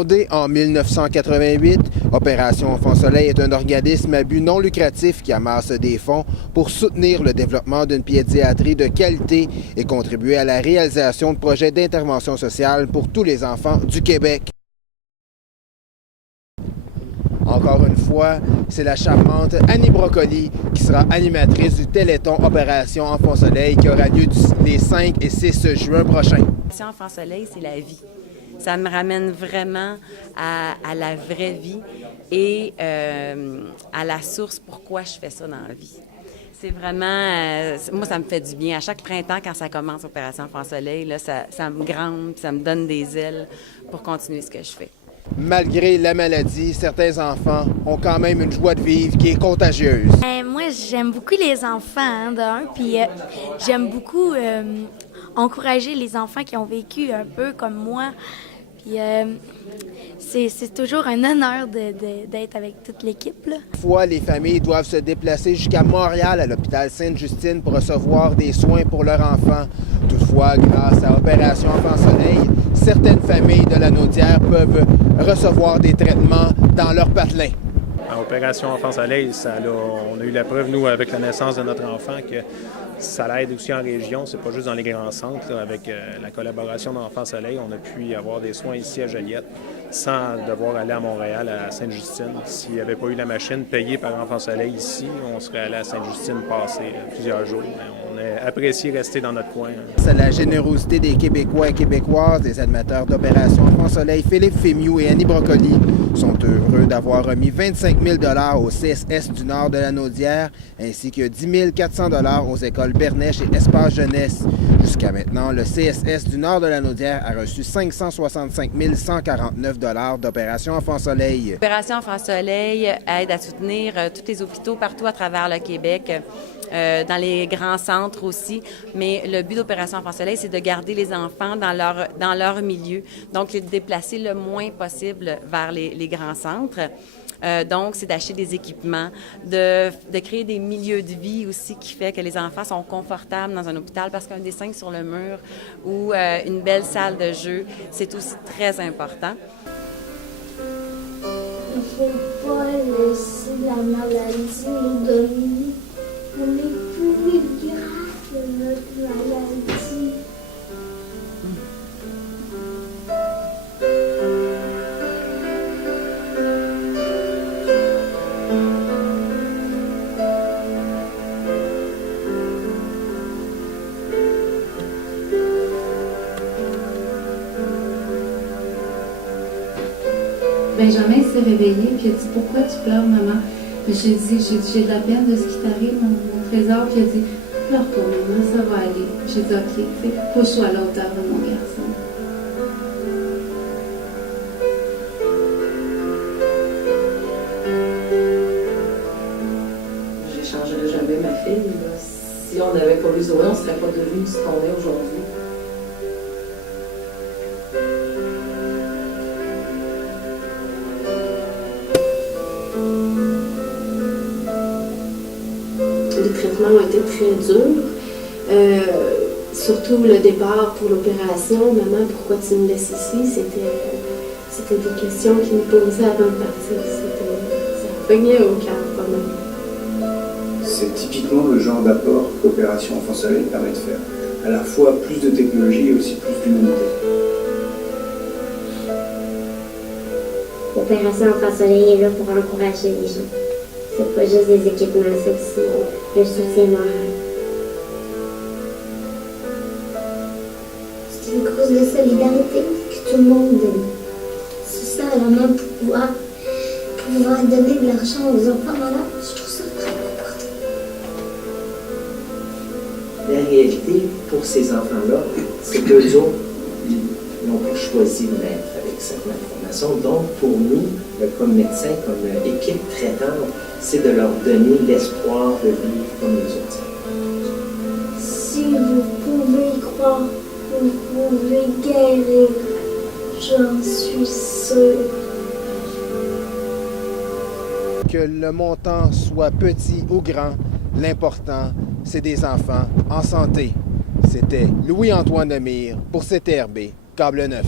Fondée en 1988, Opération Enfant Soleil est un organisme à but non lucratif qui amasse des fonds pour soutenir le développement d'une pédiatrie de qualité et contribuer à la réalisation de projets d'intervention sociale pour tous les enfants du Québec. Encore une fois, c'est la charmante Annie Brocoli qui sera animatrice du Téléthon Opération Enfant Soleil qui aura lieu les 5 et 6 juin prochains. Opération Enfant Soleil, c'est la vie. Ça me ramène vraiment à la vraie vie et à la source pourquoi je fais ça dans la vie. C'est vraiment, moi, ça me fait du bien. À chaque printemps, quand ça commence, Opération Enfant Soleil, là, ça me gronde, ça me donne des ailes pour continuer ce que je fais. Malgré la maladie, certains enfants ont quand même une joie de vivre qui est contagieuse. Moi, j'aime beaucoup les enfants, d'un, puis j'aime beaucoup encourager les enfants qui ont vécu un peu comme moi. Puis c'est toujours un honneur d'être avec toute l'équipe. Parfois, les familles doivent se déplacer jusqu'à Montréal, à l'hôpital Sainte-Justine, pour recevoir des soins pour leurs enfants. Toutefois, grâce à Opération Enfant Soleil, certaines familles de la Naudière peuvent recevoir des traitements dans leur patelin. À Opération Enfant Soleil, on a eu la preuve, nous, avec la naissance de notre enfant, que ça l'aide aussi en région. C'est pas juste dans les grands centres. Là, avec la collaboration d'Enfant Soleil, on a pu avoir des soins ici à Joliette sans devoir aller à Montréal, à Sainte-Justine. S'il n'y avait pas eu la machine payée par Enfant Soleil ici, on serait allé à Sainte-Justine passer plusieurs jours. On a apprécié rester dans notre coin. C'est la générosité des Québécois et Québécoises, des animateurs d'Opération Enfant Soleil, Philippe Fémiou et Annie Brocoli, sont heureux d'avoir remis 25 000 $ au CSS du Nord de la Naudière, ainsi que 10 400 $ aux écoles Bernèche et Espace Jeunesse. Jusqu'à maintenant, le CSS du Nord de la Naudière a reçu 565 149 $ d'Opération Enfant Soleil. Opération Enfant Soleil aide à soutenir tous les hôpitaux partout à travers le Québec, dans les grands centres aussi. Mais le but d'Opération Enfant Soleil, c'est de garder les enfants dans leur milieu, donc les déplacer le moins possible vers les grands centres. Donc, c'est d'acheter des équipements, de créer des milieux de vie aussi qui fait que les enfants sont confortables dans un hôpital parce qu'un dessin sur le mur ou une belle salle de jeu, c'est aussi très important. Il ne faut pas laisser la maladie nous dominer. On est plus grave que notre maladie. Benjamin s'est réveillé et a dit « Pourquoi tu pleures, maman? » J'ai dit « J'ai de la peine de ce qui t'arrive, mon trésor. » Puis il a dit « Pleure pas, maman, ça va aller. » J'ai dit « Ok, pousse-toi à la hauteur de mon garçon. » J'échangerai jamais ma fille. Là. Si on n'avait pas eu Zoé, on ne serait pas devenu ce qu'on est aujourd'hui. Les traitements ont été très durs, surtout le départ pour l'opération. Maman, pourquoi tu me laisses ici? C'était des questions qui me posaient avant de partir. Ça pognait au cœur quand même. C'est typiquement le genre d'apport qu'Opération Enfant Soleil permet de faire. À la fois plus de technologie et aussi plus d'humanité. Opération Enfant Soleil est là pour encourager les gens. C'est pas juste des équipements, c'est aussi le soutien moral. C'est une cause de solidarité que tout le monde donne. C'est ça vraiment pouvoir donner de l'argent aux enfants malades. Je trouve ça très important. La réalité pour ces enfants-là, c'est qu'eux autres, ils n'ont pas choisi de naître avec cette malformation. Donc, pour nous, comme médecins, comme équipe traitante, c'est de leur donner l'espoir de vivre comme les autres. Si vous pouvez y croire, vous pouvez guérir. J'en suis sûre. Que le montant soit petit ou grand, l'important, c'est des enfants en santé. C'était Louis-Antoine Lemire pour CTRB, Câble 9.